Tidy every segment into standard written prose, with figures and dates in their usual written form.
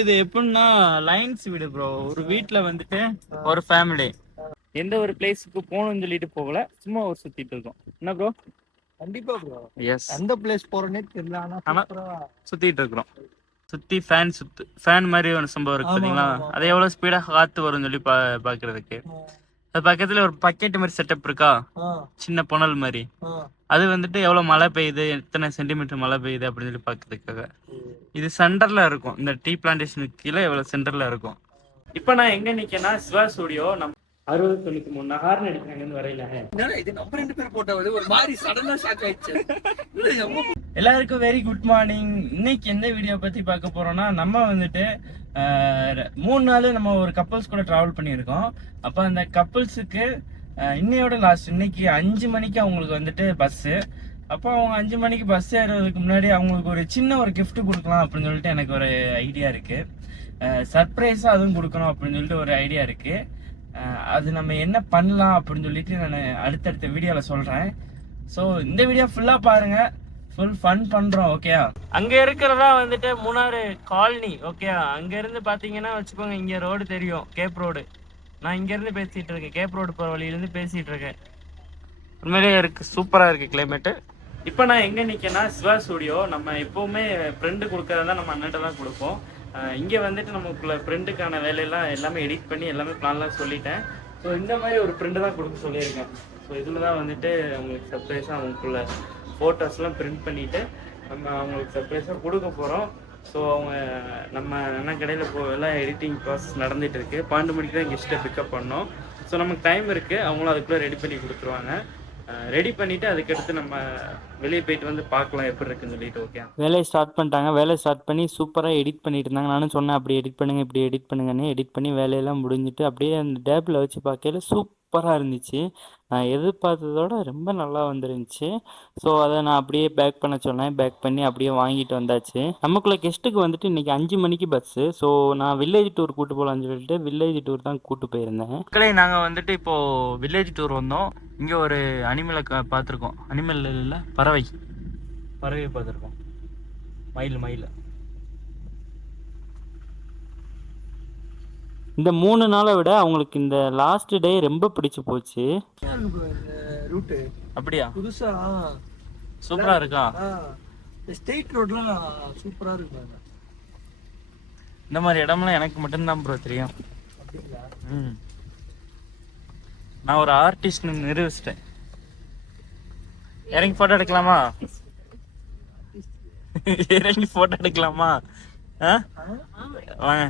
இது எப்படின்னா லைன்ஸ் வீடு ப்ரோ. ஒரு வீட்ல வந்துட்டு ஒரு ஃபேமிலி எந்த ஒரு பிளேஸுக்கு போகணும்னு சொல்லிட்டு போகல, சும்மா ஒரு சுத்திட்டு இருக்கோம். என்ன ப்ரோ? கண்டிப்பா ப்ரோ. எஸ், எந்த பிளேஸ் போறேனே தெரியல, ஆனா சுத்திட்டு இருக்கிறோம். சுத்தி ஃபேன் மாதிரி ஒரு சம்பவம் இருக்கு பாத்தீங்களா? அது எவ்வளவு ஸ்பீடா காத்து வரும்னு சொல்லி பாக்குறதுக்கு. அது பக்கத்துல ஒரு பக்கெட் மாதிரி செட்டப் இருக்கா, சின்ன புனல் மாதிரி. அது வந்துட்டு எவ்வளவு மழை பெய்யுது, எத்தனை சென்டிமீட்டர் மழை பெய்யுது அப்படின்னு சொல்லி பாக்குறதுக்காக. இது சென்டர்ல இருக்கும், இந்த டீ பிளான்டேஷனுக்கு கீழே எவ்வளவு சென்டர்ல இருக்கும். இப்ப நான் எங்க நிக்கேன்னா சிவா ஸ்டுடியோ. நம்ம 60-93 நான் ஹார்ன் அடிக்கிறாங்க வரையில. இது நம்ம 2 பேர் போட்டது ஒரு மாதிரி சடனா ஷாக் ஆயிடுச்சு. எல்லாருக்கும் வெரி குட் மார்னிங். இன்னைக்கு எந்த வீடியோ பத்தி பார்க்க போறோம்னா, நம்ம வந்துட்டு 3 நாள் நம்ம ஒரு கப்பல்ஸ் கூட டிராவல் பண்ணியிருக்கோம். அப்ப அந்த கப்பல்ஸுக்கு இன்னையோட லாஸ்ட், இன்னைக்கு 5 மணிக்கு அவங்களுக்கு வந்துட்டு பஸ்ஸு. அப்போ அவங்க 5 மணிக்கு பஸ் ஏறுறதுக்கு முன்னாடி அவங்களுக்கு ஒரு சின்ன ஒரு கிஃப்ட் கொடுக்கலாம் அப்படின்னு சொல்லிட்டு எனக்கு ஒரு ஐடியா இருக்கு. சர்ப்ரைஸா அதுவும் கொடுக்கணும் அப்படின்னு சொல்லிட்டு ஒரு ஐடியா இருக்கு. அது நம்ம என்ன பண்ணலாம் அப்படின்னு சொல்லிட்டு நான் அடுத்தடுத்த வீடியோவில் சொல்கிறேன். ஸோ இந்த வீடியோ ஃபுல்லாக பாருங்க, ஃபுல் ஃபன் பண்ணுறோம். ஓகேயா? அங்கே இருக்கிறதா வந்துட்டு மூணாறு காலனி. ஓகேயா? அங்கேருந்து பார்த்தீங்கன்னா வச்சுக்கோங்க, இங்கே ரோடு தெரியும், கேப் ரோடு. நான் இங்கேருந்து பேசிகிட்டு இருக்கேன், கேப் ரோடு போகிற வழியிலேருந்து பேசிகிட்டு இருக்கேன். உண்மையிலேயே இருக்குது, சூப்பராக இருக்குது கிளைமேட்டு. இப்போ நான் எங்கே நிற்கேன்னா சிவா ஸ்டுடியோ. நம்ம எப்போவுமே ஃப்ரெண்டு கொடுக்கறதா நம்ம அண்ணன்ட்ட தான் கொடுப்போம். இங்கே வந்துட்டு நமக்குள்ள ஃப்ரெண்டுக்கான வேலையெல்லாம் எல்லாமே எடிட் பண்ணி எல்லாமே பிளான்லாம் சொல்லிட்டேன். ஸோ இந்த மாதிரி ஒரு ஃப்ரெண்டு தான் கொடுக்க சொல்லியிருக்கேன். ஸோ இதில் தான் வந்துட்டு அவங்களுக்கு சர்ப்ரைஸாக அவங்களுக்குள்ள ஃபோட்டோஸ்லாம் பிரிண்ட் பண்ணிவிட்டு நம்ம அவங்களுக்கு சர்ப்ரைஸாக கொடுக்க போகிறோம். ஸோ அவங்க நம்ம அண்ணன் கடையில் எல்லாம் எடிட்டிங் ப்ராசஸ் நடந்துகிட்டு இருக்குது. 12 மணிக்கு தான் கெஸ்ட்டை பிக்கப் பண்ணோம். ஸோ நமக்கு டைம் இருக்குது, அவங்களும் அதுக்குள்ளே ரெடி பண்ணி கொடுத்துருவாங்க. ரெடி பண்ணிவிட்டு அதுக்கடுத்து நம்ம வெளியே போயிட்டு வந்து பார்க்கலாம் எப்படி இருக்குன்னு சொல்லிட்டு. ஓகே, வேலையை ஸ்டார்ட் பண்ணிட்டாங்க. வேலையை ஸ்டார்ட் பண்ணி சூப்பராக எடிட் பண்ணிட்டு இருந்தாங்க. நானும் சொன்னேன் அப்படி எடிட் பண்ணுங்கள், இப்படி எடிட் பண்ணுங்கன்னு. எடிட் பண்ணி வேலையெல்லாம் முடிஞ்சிட்டு அப்படியே அந்த டேப்பில் வச்சு பார்க்கல சூப்பராக இருந்துச்சு. நான் எதிர்பார்த்ததோட ரொம்ப நல்லா வந்துருந்துச்சு. ஸோ அதை நான் அப்படியே பேக் பண்ண சொன்னேன். பேக் பண்ணி அப்படியே வாங்கிட்டு வந்தாச்சு. நமக்குள்ள கெஸ்ட்டுக்கு வந்துட்டு இன்றைக்கி 5 மணிக்கு பஸ்ஸு. ஸோ நான் வில்லேஜ் டூர் கூட்டு போகலான்னு சொல்லிட்டு வில்லேஜ் டூர் தான் கூட்டு போயிருந்தேன். மக்களே, நாங்கள் வந்துட்டு இப்போது வில்லேஜ் டூர் வந்தோம். இங்கே ஒரு அனிமலை பார்த்துருக்கோம். அனிமல் இல்லை, பறவை பார்த்துருக்கோம். மயில். இந்த 3 நாளை விட அவங்களுக்கு இந்த லாஸ்ட் டே ரொம்ப பிடிச்சு போச்சு. அப்படியா? புதுசா சூப்பரா இருக்கா? ஸ்டேட் ரோட்லாம் சூப்பரா இருக்கு. இந்த மாதிரி இடம்லாம் எனக்கு மட்டும்தான் ப்ரோ தெரியும். நான் ஒரு ஆர்டிஸ்ட் நிரூபிச்சிட்டேன். இறங்கி போட்டோ எடுக்கலாமா? இறங்கி போட்டோ எடுக்கலாமா? வாங்க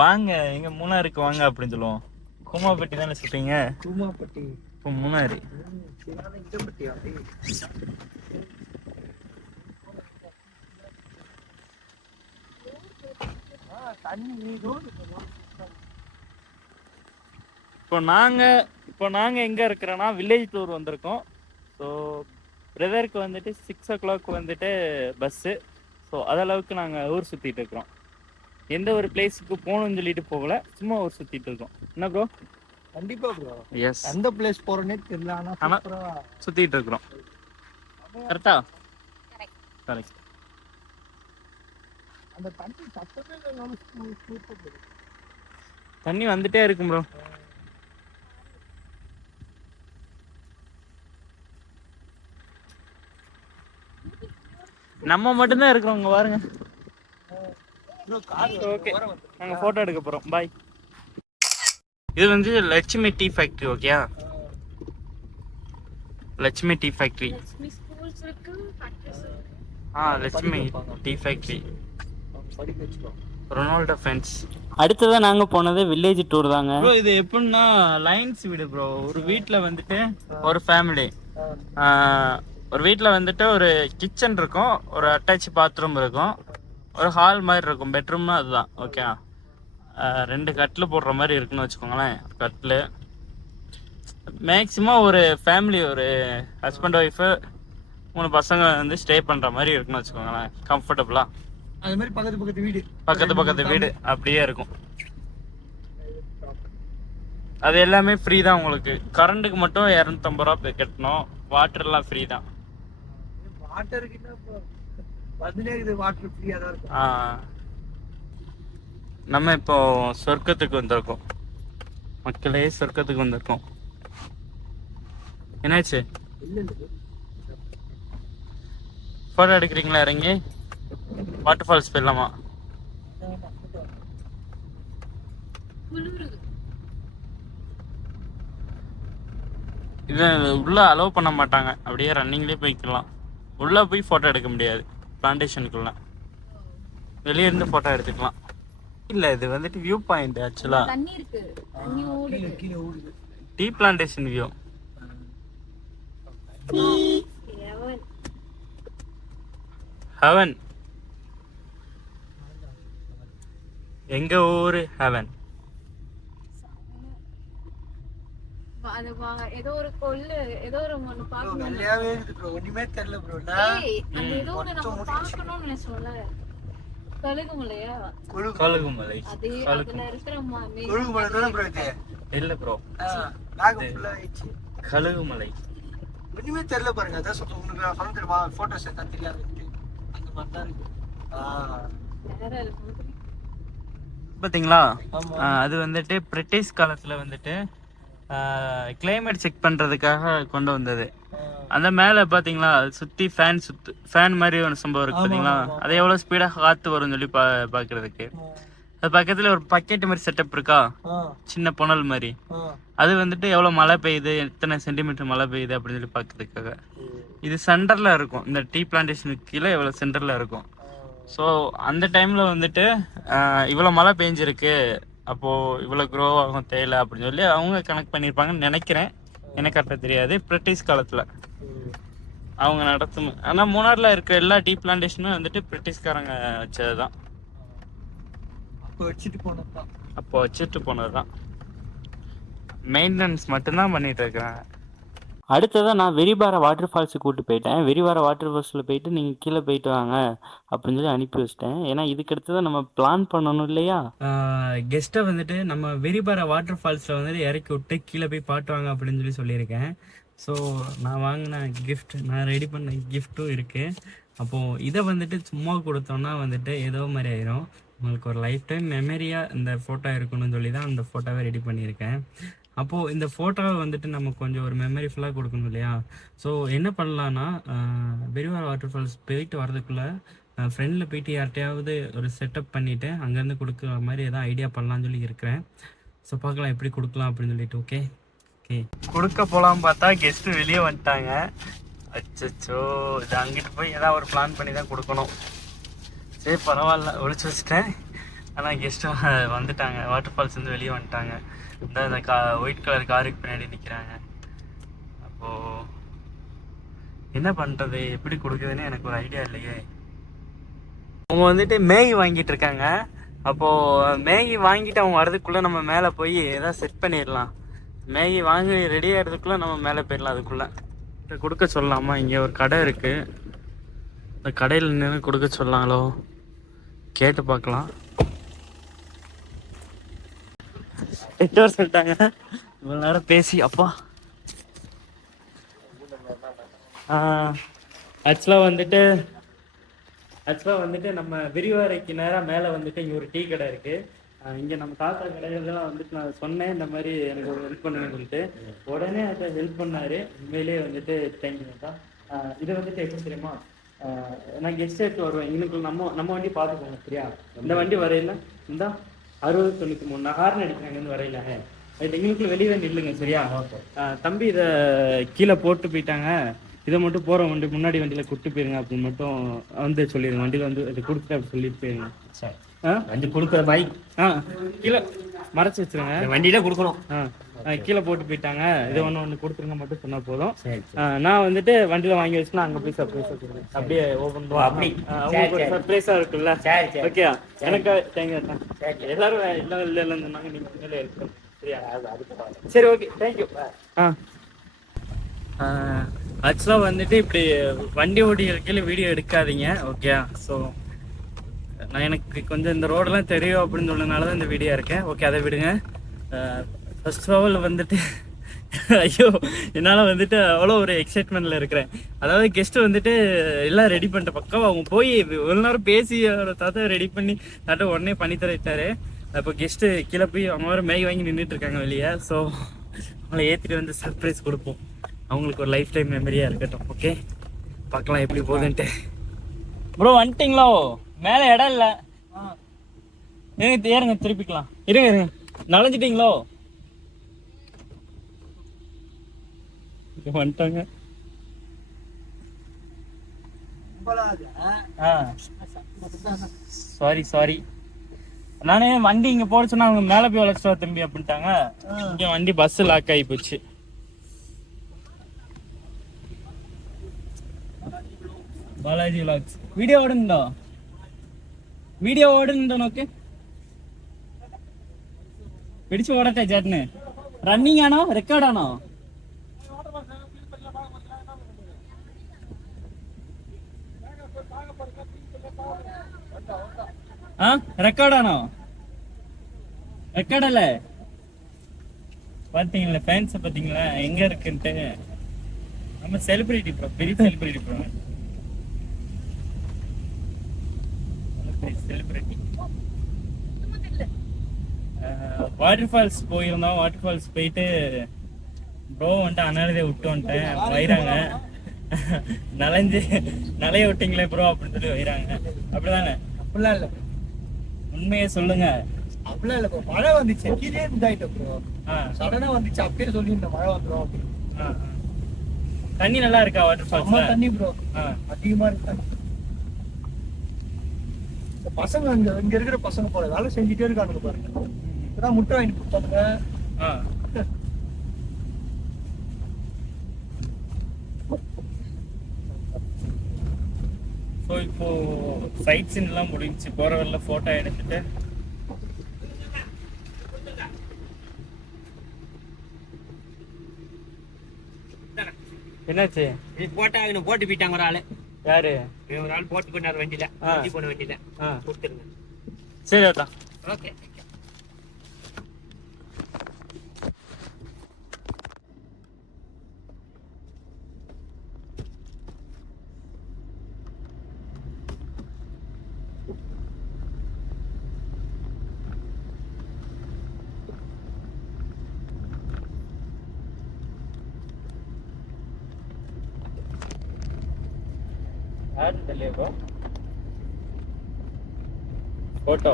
வாங்க, எங்க மூணாருக்கு வாங்க அப்படின்னு சொல்லுவோம். கூமாப்பட்டி தானே சொல்றீங்க? கூமாப்பட்டி இப்போ மூணாறு. இப்போ நாங்க எங்க இருக்கிறோன்னா வில்லேஜ் டூர் வந்திருக்கோம். ஸோ பிரதருக்கு வந்துட்டு 6 o'clock வந்துட்டு பஸ்ஸு. ஸோ அதளவுக்கு நாங்கள் ஊர் சுற்றிட்டு இருக்கிறோம். எந்த ஒரு பிளேஸுக்கு போகணும்னு சொல்லிட்டு போகல, சும்மா ஊர் சுற்றிட்டு இருக்கோம். என்ன ப்ரோ? கண்டிப்பா ப்ரோ. எஸ், எந்த பிளேஸ் போறேனே தெரியல, ஆனா சுற்றிட்டு இருக்கிறோம். கரெக்டா? கரெக்ட். அந்த தண்ணி சத்தமே தண்ணி வந்துட்டே இருக்கும் ப்ரோ. நம்ம மட்டும்தான் இருக்கிறோம் இங்க பாருங்க. ஓகே, நாங்க போட்டோ எடுக்க போறோம். பாய். இது வந்து லட்சுமி டீ ஃபேக்டரி. ஓகேயா? Lakshmi tea factory. Lakshmi tea factory, Ronaldo fans. அடுத்ததான் நாங்க போனது வில்லேஜ் டூர் தாங்க. ப்ரோ இது எப்படின்னா லைன்ஸ் வீடு ப்ரோ. ஒரு வீட்ல வந்துட்டு ஒரு ஃபேமிலி, ஒரு வீட்டில் வந்துட்டு ஒரு கிச்சன் இருக்கும், ஒரு அட்டாச் பாத்ரூம் இருக்கும், ஒரு ஹால் மாதிரி இருக்கும். பெட்ரூம்னா அதுதான். ஓகே, 2 கட்டில் போடுற மாதிரி இருக்குன்னு வச்சுக்கோங்களேன். கட்டில் மேக்ஸிமம் ஒரு ஃபேமிலி, ஒரு ஹஸ்பண்ட் ஒய்ஃபு 3 பசங்க வந்து ஸ்டே பண்ணுற மாதிரி இருக்குன்னு வச்சுக்கோங்களேன். கம்ஃபர்டபுளாக அது மாதிரி பக்கத்து வீடு அப்படியே இருக்கும். அது எல்லாமே ஃப்ரீ தான் உங்களுக்கு. கரண்ட்டுக்கு மட்டும் 250 ரூபா கட்டணும். வாட்டர்லாம் ஃப்ரீ தான். வந்துட்டே இருக்குது வாட்டர் ஃப்ரீயா தான் இருக்கும். நம்ம இப்போ சொர்க்கத்துக்கு வந்திருக்கோம் மக்களே, சொர்க்கத்துக்கு வந்திருக்கோம். என்னாச்சு, ஃபோட்டோ எடுக்கிறீங்களா? இறங்கி வாட்டர் ஃபால்ஸ் போயிடலாமா? இது உள்ள அலோவ் பண்ண மாட்டாங்க, அப்படியே ரன்னிங்லேயே போய்க்கலாம். உள்ள போய் ஃபோட்டோ எடுக்க முடியாது பிளான்டேஷனுக்குள்ள, வெளியே இருந்து ஃபோட்டோ எடுத்துக்கலாம். இல்லை, இது வந்துட்டு வியூ பாயிண்ட் ஆக்சுவலா, டீ பிளான்டேஷன் வியூ. ஹெவன், எங்க ஊரு ஹெவன். ஏதோ ஒரு கொல்லு, ஏதோ ஒரு ஒண்ணு பாக்கணும். வெள்ளையாவே இருக்கு ப்ரோ, ஒண்ணுமே தெரியல ப்ரோ. அந்த ஏதோ ஒண்ணு நம்ம பார்க்கணும்னு நினைச்சோம்ல, கழுகுமலையா? கழுகுமலை. அதே அதுல இருக்கிற கழுகுமலை தானே ப்ரோ இது? இல்ல ப்ரோ, நாங்க ஃபுல்லா ஆயிச்சு. கழுகுமலை ஒண்ணுமே தெரியல பாருங்க. அதான் சொல்றேன் உங்களுக்கு, நான் சொல்ல தெரியுமா போட்டோஸ் எடுத்தா தெரியாது அந்த மாதிரி தான் இருக்கு. பாத்தீங்களா? அது வந்துட்டு பிரிட்டிஷ் காலத்துல வந்துட்டு கிளைமேட் செக் பண்றதுக்காக கொண்டு வந்தது. அந்த மேல பாத்தீங்களா சுத்தி ஃபேன் மாதிரி ஒரு சம்பவம் இருக்கு பாத்தீங்களா? அது எவ்வளவு ஸ்பீடா காத்து வரும்னு சொல்லி பாக்குறதுக்கு. அது பக்கத்துல ஒரு பக்கெட் மாதிரி செட்டப் இருக்கா, சின்ன புனல் மாதிரி. அது வந்துட்டு எவ்வளவு மழை பெய்யுது, எத்தனை சென்டிமீட்டர் மழை பெய்யுது அப்படின்னு சொல்லி பாக்குறதுக்காக. இது சென்டர்ல இருக்கும், இந்த டீ பிளான்டேஷனுக்கு கீழே எவ்வளவு சென்டர்ல இருக்கும். ஸோ அந்த டைம்ல வந்துட்டு இவ்வளோ மழை பெஞ்சிருக்கு, அப்போ இவ்வளோ க்ரோ ஆகும் தேயிலை அப்படின்னு சொல்லி அவங்க கணக்கு பண்ணியிருப்பாங்கன்னு நினைக்கிறேன். எனக்கு கரெக்டாக தெரியாது. பிரிட்டிஷ் காலத்தில் அவங்க நடத்தும். ஆனால் மூணாரில் இருக்கிற எல்லா டீ பிளான்டேஷனும் வந்துட்டு பிரிட்டிஷ்காரங்க வச்சது தான், அப்போ வச்சுட்டு போனது தான். மெயின்டெனன்ஸ் மட்டும்தான் பண்ணிட்டு இருக்கிறாங்க. அடுத்ததான் நான் வெரிபாரா வாட்டர் ஃபால்ஸுக்கு கூப்பிட்டு போயிட்டேன். வெரிபாரா வாட்டர் ஃபால்ஸில் போயிட்டு நீங்கள் கீழே போயிட்டு வாங்க அப்படின்னு சொல்லி அனுப்பி வச்சிட்டேன். ஏன்னா இதுக்கு அடுத்து தான் நம்ம பிளான் பண்ணணும் இல்லையா? கெஸ்ட்டை வந்துட்டு நம்ம வெரிபாரா வாட்டர் ஃபால்ஸில் வந்துட்டு இறக்கி விட்டு கீழே போய் பாட்டுவாங்க அப்படின்னு சொல்லி சொல்லியிருக்கேன். ஸோ நான் வாங்கின கிஃப்ட், நான் ரெடி பண்ண கிஃப்ட்டும் இருக்குது. அப்போது இதை வந்துட்டு சும்மா கொடுத்தோன்னா வந்துட்டு ஏதோ மாதிரி ஆயிரும். உங்களுக்கு ஒரு லைஃப் டைம் மெமரியாக இந்த ஃபோட்டோ இருக்கணும்னு சொல்லி தான் அந்த ஃபோட்டோவை ரெடி பண்ணியிருக்கேன். அப்போது இந்த ஃபோட்டோவை வந்துட்டு நம்ம கொஞ்சம் ஒரு மெமரி ஃபுல்லாக கொடுக்கணும் இல்லையா? ஸோ என்ன பண்ணலான்னா, வெரிபாரா வாட்டர் ஃபால்ஸ் போயிட்டு வரதுக்குள்ளே ஃப்ரெண்டில் போயிட்டு யார்கிட்டையாவது ஒரு செட்டப் பண்ணிவிட்டு அங்கேருந்து கொடுக்குற மாதிரி எதாவது ஐடியா பண்ணலான்னு சொல்லி இருக்கிறேன். ஸோ பார்க்கலாம் எப்படி கொடுக்கலாம் அப்படின்னு சொல்லிட்டு. ஓகே கொடுக்க போகலாம் பார்த்தா கெஸ்ட்டு வெளியே வந்துட்டாங்க. அச்சோ, இது அங்கிட்டு போய் ஏதாவது ஒரு பிளான் பண்ணி தான் கொடுக்கணும். சரி பரவாயில்ல, ஒழிச்சு வச்சுட்டேன். ஆனால் கெஸ்ட்டு வந்துட்டாங்க, வாட்டர் ஃபால்ஸ் வந்து வெளியே வந்துட்டாங்க. இந்த ஒயிட் கலர் காருக்கு பின்னாடி நிற்கிறாங்க. அப்போது என்ன பண்ணுறது, எப்படி கொடுக்குதுன்னு எனக்கு ஒரு ஐடியா இல்லையே. அவங்க வந்துட்டு மேகி வாங்கிட்டு இருக்காங்க. அப்போது மேகி வாங்கிட்டு அவங்க வரதுக்குள்ளே நம்ம மேலே போய் எதாவது செட் பண்ணிடலாம். மேகி வாங்கி ரெடி ஆகிறதுக்குள்ளே நம்ம மேலே போயிடலாம். அதுக்குள்ளே கொடுக்க சொல்லலாமா? இங்கே ஒரு கடை இருக்குது, இந்த கடையில் நின்று கொடுக்க சொல்லலாங்களோ, கேட்டு பார்க்கலாம். 8 hours சொல்லிட்டாங்க. இவ்வளோ நேரம் பேசி அப்பா. ஆக்சுவலாக வந்துட்டு நம்ம விரிவாரைக்கு நேராக மேலே வந்துட்டு இங்கே ஒரு டீ கடை இருக்குது. இங்கே நம்ம தாத்தா கடைகள்லாம் வந்துட்டு நான் சொன்னேன் இந்த மாதிரி எனக்கு ஒரு ஹெல்ப் பண்ணுவேன்னு சொல்லிட்டு. உடனே அதை ஹெல்ப் பண்ணார். உண்மையிலே வந்துட்டு தேங்க்யூ தான். இது வந்துட்டு எப்படி தெரியுமா, நான் கெஸ்ட் எடுத்து வருவேன். எங்களுக்கு நம்ம வண்டி பார்த்துக்கோங்க சரியா? இந்த வண்டி வரையில இந்த 6093 நான் ஹார்ன் அடிக்கிறேன் இருந்து வரையில. அது எங்களுக்கு வெளியே நில்லுங்க சரியா? தம்பி இதை கீழே போட்டு போயிட்டாங்க, இதை மட்டும் போகிற வண்டி முன்னாடி வண்டியில் கொடுத்து போயிருங்க அப்படின்னு மட்டும் வந்து சொல்லிடுங்க. வண்டியில் வந்து இதை கொடுத்துட்டு அப்படி சொல்லிட்டு போயிருங்க. சரி, வண்டி கொடுக்குற மாதிரி கீழே மறைச்சி வச்சுருங்க. வண்டியில கொடுக்கணும். கீழே போட்டு போயிட்டாங்க, இதை ஒன்று கொடுத்துருங்க மட்டும் சொன்னால் போதும். நான் வந்துட்டு வண்டியில் வாங்கி வச்சுன்னா அங்கே போய் சர்ப்ரைஸ் வச்சுருக்கேன். அப்படியே ஓப்பன் அப்படி சர்ப்ரைஸாக இருக்குல்ல? ஓகே, எனக்கு தேங்க்யூ. எல்லாரும் இல்லைன்னு சொன்னாங்க, நீங்கள் மேலே இருக்கு சரியா? சரி ஓகே தேங்க்யூ. ஆக்சுவலாக வந்துட்டு இப்படி வண்டி ஓட்டிகளுக்கு வீடியோ எடுக்காதீங்க ஓகே? ஸோ நான் எனக்கு கொஞ்சம் இந்த ரோடெல்லாம் தெரியும் அப்படின்னு சொன்னதுனால தான் இந்த வீடியோ இருக்கேன். ஓகே அதை விடுங்க. ஃபர்ஸ்ட் ஆஃப் ஆல் வந்துட்டு ஐயோ என்னால் வந்துட்டு அவ்வளோ ஒரு எக்ஸைட்மெண்ட்டில் இருக்கிறேன். அதாவது கெஸ்ட்டு வந்துட்டு எல்லாம் ரெடி பண்ணிட்ட பக்கம் அவங்க போய் ஒரு நேரம் பேசி அவரை தாத்தா ரெடி பண்ணி தாத்தா உடனே பண்ணி தரட்டாரு. அப்போ கெஸ்ட்டு கீழே போய் அவங்க வேறு மேகி வாங்கி நின்றுட்டு இருக்காங்க வெளியே. ஸோ அவங்கள ஏற்றிட்டு வந்து சர்ப்ரைஸ் கொடுப்போம். அவங்களுக்கு ஒரு லைஃப் டைம் மெமரியாக இருக்கட்டும். ஓகே, பார்க்கலாம் எப்படி போகுதுன்ட்டு. ப்ரோ வந்துட்டிங்களோ? மேலே இடம் இல்லை, ஏறுங்க திருப்பிக்கலாம். இருங்க நனைஞ்சிட்டிங்களோ? வந்துட்டாங்க. சாரி நானே வண்டி இங்க போட சொன்னா அவங்க மேல போய் வளர்ச்சிட்டு தம்பி அப்படின்ட்டாங்க. இங்க வண்டி பஸ் லாக் ஆகி போச்சு. பாலாஜி விலாக்ஸ் வீடியோ ഓടുന്നുണ്ടോ നോക്ക്. പിടിച്ചു ഓടട്ടെ ചേട്ടന്. റണ്ണിങ് ആണോ റെക്കോർഡാണോ? ആ ரெக்கார்டானோ? ரெக்கார்டல்ல பாத்தீங்களா? ஃபேன்ஸ் பாத்தீங்களா எங்க இருக்குன்ட்டு? நம்ம செலிபிரிட்டி ப்ரோ, பெரிய celebrity bro. Celebrity. Water falls போயிருந்தோம். வாட்டர் ஃபால்ஸ் போயிட்டு ப்ரோ வந்துட்டு அனாலதே விட்டு வந்துட்டேன். வைறாங்க நலைய விட்டீங்களே ப்ரோ அப்படின்னு சொல்லி வைறாங்க. அப்படிதானே? அப்படிலாம் இல்லை, உண்மையை சொல்லுங்க. அப்படிலாம் இல்லை ப்ரோ. மழை வந்துச்சு, கீழே இதாயிட்டோம் ப்ரோ. சடனா வந்துச்சு, அப்படியே சொல்லி இந்த மழை வந்துடும் அப்படின்னு. தண்ணி நல்லா இருக்கா வாட்டர் ஃபால்ஸ்? தண்ணி ப்ரோ அதிகமா இருக்கு. பசங்க இங்க இருக்கிற பசங்க போல வேலை செஞ்சுட்டே இருக்கானுங்க பாருங்க. இப்பதான் முட்டை வாங்கி கொடுத்தாங்க. ஸோ இப்போ சைட் சீன் எல்லாம் முடிஞ்சு போற வரல போட்டோ எடுத்துட்டு என்னாச்சு? போட்டோ ஆகணும். போட்டு போயிட்டாங்க ஒரு ஆளு. யாரு? ஒரு ஆள் போட்டு போனார் வண்டியில, போன வண்டியில கொடுத்துருங்க. சரி அதான் ஓகே. போட்டோ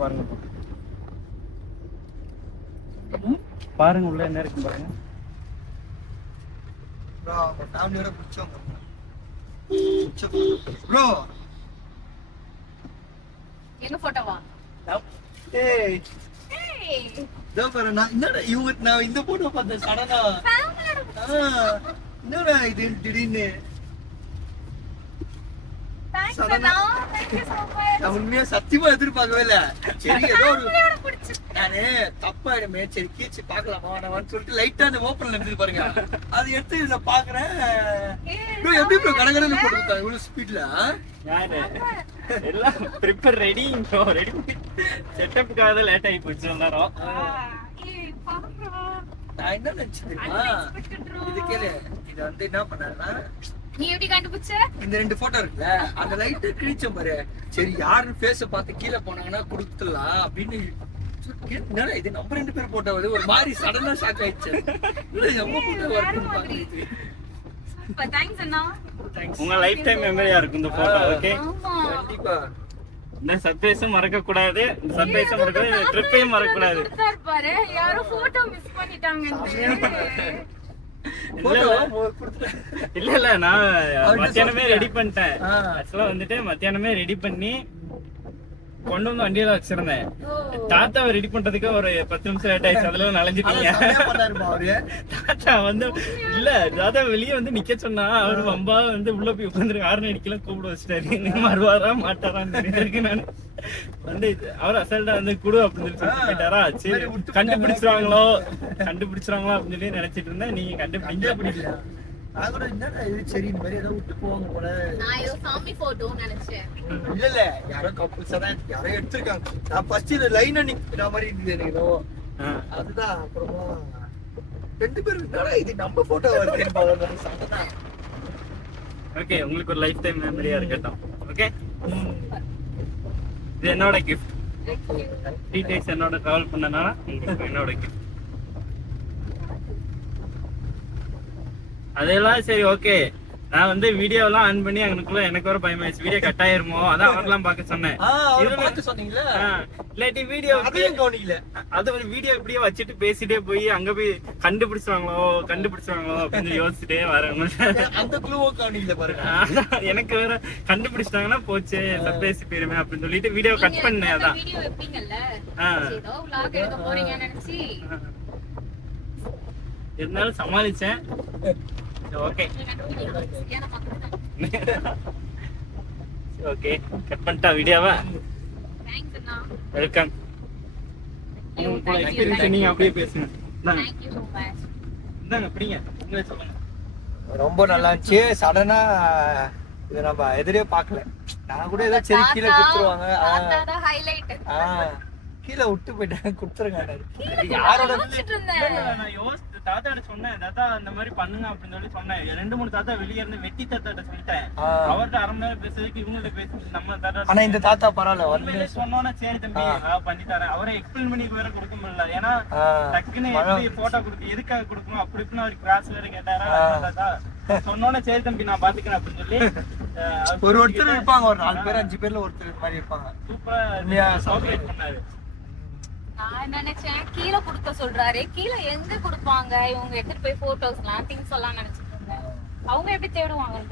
பாருங்க பாருங்க உள்ள என்ன இருக்கு பாருங்க. ப்ரோ அவங்க ஃபேமிலியோட பிடிச்சவங்க ப்ரோ. எங்க போட்டோவா? ஏய் இதோ பாரு. நான் என்னடா இவங்க நான் இந்த போட்டோ பார்த்தேன் சடனா. என்னடா இது திடீர்னு நான் உண்மையா சத்தியமா எதிர்பார்க்கவே இல்ல. சரி ஏதோ ஒரு நானு தப்பாயிடுமே, சரி கீச்சு பாக்கலாமா வேணாமான்னு சொல்லிட்டு லைட்டா அந்த ஓப்பன்ல இருந்து பாருங்க அது எடுத்து இதுல பாக்குறேன். எப்படி ப்ரோ கடகடன்னு போட்டு கொடுத்தாங்க இவ்வளவு ஸ்பீட்ல? எல்லாம் ப்ரிப்பேர் ரெடி ரெடி செட்டப்புக்காக லேட் ஆகி போச்சு எல்லாரும். நான் என்ன நினைச்சேன்னா இது கேளு, இது வந்து என்ன பண்ணாங்கன்னா நீ எப்படி கண்டுபிடிச்ச? இந்த ரெண்டு போட்டோ இருக்குல்ல அந்த லைட் கிழிச்சோம் பாரு. சரி யாருன்னு ஃபேஸ பார்த்து கீழே போனாங்கன்னா கொடுத்துடலாம் அப்படின்னு. என்னடா இது நம்ம ரெண்டு பேர் போட்டோ வந்து ஒரு மாதிரி சடனா ஷாக் ஆயிடுச்சு. நம்ம போட்டோ வருதுன்னு பாக்குறது. சூப்பர், தேங்க்ஸ் அண்ணா. உங்க லைஃப் டைம் மெமரியா இருக்கும் இந்த போட்டோ. ஓகே, கண்டிப்பா இந்த சர்ப்ரைஸும் மறக்க கூடாது. இந்த சர்ப்ரைஸும் மறக்க கூடாது, ட்ரிப்பையும் மறக்க கூடாது. பாரு யாரோ போட்டோ மிஸ் பண்ணிட்டாங்க. இல்ல நான் மத்தியானமே ரெடி பண்ணிட்டேன். ஆக்சுவலா வந்துட்டு மத்தியானமே ரெடி பண்ணி கொண்டு வந்து வண்டியில வச்சிருந்தேன். தாத்தாவை ரெடி பண்றதுக்கு ஒரு 10 நிமிஷம் லேட் ஆயிடுச்சு. அதுல நனைஞ்சிட்டீங்க. தாத்தா வந்து இல்ல தாத்தா வெளியே வந்து நிக்க சொன்னா அவரு வம்பா வந்து உள்ள போய் உட்காந்துருக்கு. 6 அடிக்கெல்லாம் கூப்பிட வச்சுட்டாரு. வருவாரா மாட்டாரான்னு இருக்கு. நான் வந்து அவர் அசல்ட்டா வந்து குடு அப்படின்னு சொல்லி கேட்டாரா, சரி கண்டுபிடிச்சிருவாங்களோ அப்படின்னு சொல்லி நினைச்சிட்டு இருந்தேன். நீங்க கண்டுபிடிக்கல. நான் கூட என்னடா இது சரி இந்த மாதிரி ஏதோ விட்டு போவாங்க போல. நான் ஏதோ சாமி போட்டோன்னு நினைச்சேன். இல்ல யாரோ கப்புள்ஸா தான் யாரோ எடுத்திருக்காங்க. நான் ஃபர்ஸ்ட் இந்த லைனா நிக்கிற மாதிரி இருந்தது எனக்கு ஏதோ. அதுதான் அப்புறமா 2 பேரும் என்னடா இது நம்ம போட்டோ வருதுன்னு பாக்குறது சந்தனா. ஓகே, உங்களுக்கு ஒரு லைஃப் டைம் மெமரியா இருக்கட்டும். ஓகே, இது என்னோட கிஃப்ட். 3 days என்னோட டிராவல் பண்ணனால உங்களுக்கு என்னோட கிஃப்ட். அதெல்லாம் சரி, ஓகே. நான் வந்து வீடியோலாம் ஆன் பண்ணி அங்கனுக்குள்ள எனக்கு ஒரு பயமாயிடுச்சு, வீடியோ கட் ஆயிருமோ, அதான் அவர்லாம் பார்க்க சொன்னேன். சொன்னீங்களா இல்லாட்டி வீடியோ அதையும் கவனிக்கல. அது ஒரு வீடியோ இப்படியே வச்சுட்டு பேசிட்டே போய் அங்க போய் கண்டுபிடிச்சாங்களோ அப்படின்னு யோசிச்சுட்டே வரேன். அந்த க்ளூவோ கவனிக்கல பாருங்க. எனக்கு வேற கண்டுபிடிச்சிட்டாங்கன்னா போச்சு, சர்ப்ரைஸ் போயிருமே அப்படின்னு சொல்லிட்டு வீடியோ கட் பண்ணேன். அதான் வீடியோ வைப்பீங்கல்ல, ஏதோ vlog எடுக்க போறீங்கன்னு நினைச்சி இருந்தாலும் சமாளிச்சேன். ஓகே ஓகே, கட் பண்ணிட்டா வீடியோவா. தேங்க்ஸ் அண்ணா. வெல்கம். நீங்க அப்படியே பேசுங்க. Thank you so much. இந்தாங்க அப்படிங்க, நீங்களே சொல்லுங்க. ரொம்ப நல்லா இருந்துச்சு. சடனா இது நம்ம எதிரே பார்க்கல. நான் கூட ஏதோ சரி கீழே குடுத்துருவாங்க. அதான் ஹைலைட். கீழே விட்டு போயிட்டாங்க, குடுத்துருங்க. யாரோட நான் யோசிச்சு தாத்தாட்ட சொன்னேன், தாத்தா இந்த மாதிரி பண்ணுங்க அப்படின்னு சொல்லி சொன்னேன். 2-3 தாத்தா வெளியே இருந்து வெட்டி தாத்தாட்ட சொல்லிட்டேன். அவர்கிட்ட அரை மணி நேரம் பேசுறதுக்கு இவங்கள்ட்ட பேசி நம்ம தாத்தா. ஆனா இந்த தாத்தா பரவாயில்ல, சொன்னோன்னா சரி தம்பி பண்ணி தரேன். அவரை எக்ஸ்பிளைன் பண்ணி வேற கொடுக்க முடியல. ஏன்னா டக்குன்னு எப்படி போட்டோ கொடுத்து எதுக்காக கொடுக்கணும் அப்படி இப்படின்னு அவர் கிளாஸ் வேற கேட்டாரா. தாத்தா சொன்னோன்னா சரி தம்பி நான் பாத்துக்கிறேன் அப்படின்னு சொல்லி ஒருத்தர் இருப்பாங்க, ஒரு 4 பேர் 5 பேர்ல ஒருத்தர் மாதிரி இருப்பாங்க. சூப்பரா சர்ப்ரைஸ் பண்ணாரு. நான் நினைச்சேன் கீழே கொடுக்க சொல்றாரு, கீழே எங்க கொடுப்பாங்க இவங்க எடுத்துட்டு போய் போட்டோஸ்லாம் திங்ஸ் எல்லாம் நினைச்சிட்டு இருந்தேன். அவங்க எப்படி தேடுவாங்கன்னு